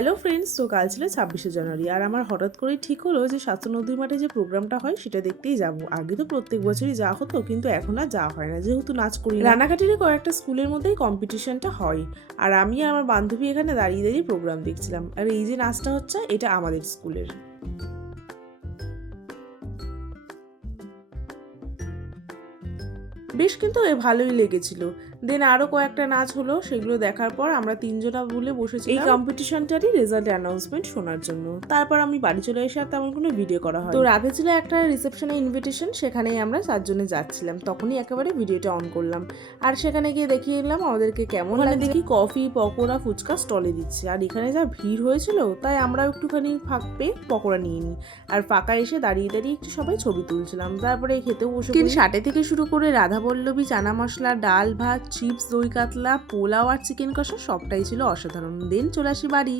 Hello friends, তো কাল ছিল 26শে জানুয়ারি আর আমার হঠাৎ করেই ঠিক হলো যে শাস্ত্র নদী মাঠে যে প্রোগ্রামটা হয় সেটা দেখতেই যাব। আগে তো প্রত্যেক বছরই যাওয়া হতো, কিন্তু এখন আর যাওয়া হয় না যেহেতু নাচ করি না। রানাঘাটেরই কয়েকটা স্কুলের মধ্যেই কম্পিটিশনটা হয় আর আমি আর আমার বান্ধবী এখানে দাঁড়িয়ে দাঁড়িয়ে প্রোগ্রাম দেখছিলাম। আর এই যে নাচটা হচ্ছে, এটা আমাদের স্কুলের। বেশ কিন্তু ভালোই লেগেছিল। দেন আরও কয়েকটা নাচ হলো, সেগুলো দেখার পর আমরা তিনজনা বলে বসেছিলাম এই কম্পিটিশনটারই রেজাল্ট অ্যানাউন্সমেন্ট শোনার জন্য। তারপর আমি বাড়ি চলে এসে আর তেমন কোনো ভিডিও করা হয়। তো রাতে ছিল একটা রিসেপশনে ইনভিটেশন, সেখানেই আমরা চারজনে যাচ্ছিলাম। তখনই একেবারে ভিডিওটা অন করলাম আর সেখানে গিয়ে দেখিয়ে এলাম আমাদেরকে কেমন লাগে। দেখি কফি, পকোড়া, ফুচকা স্টলে দিচ্ছে আর এখানে যা ভিড় হয়েছিল তাই আমরা একটুখানি ফাঁক পেয়ে পকোড়া নিয়ে নিই আর ফাঁকা এসে দাঁড়িয়ে দাঁড়িয়ে একটু সবাই ছবি তুলছিলাম। তারপরে খেতেও বসে পড়ি। 60 থেকে শুরু করে রাধাবল্লভী, চানা মশলা, ডাল ভাত, চিপস, দই কাতলা, পোলাও আর চিকেন কষা সবটাই ছিল অসাধারণ। দেন চলে আসি বাড়ি।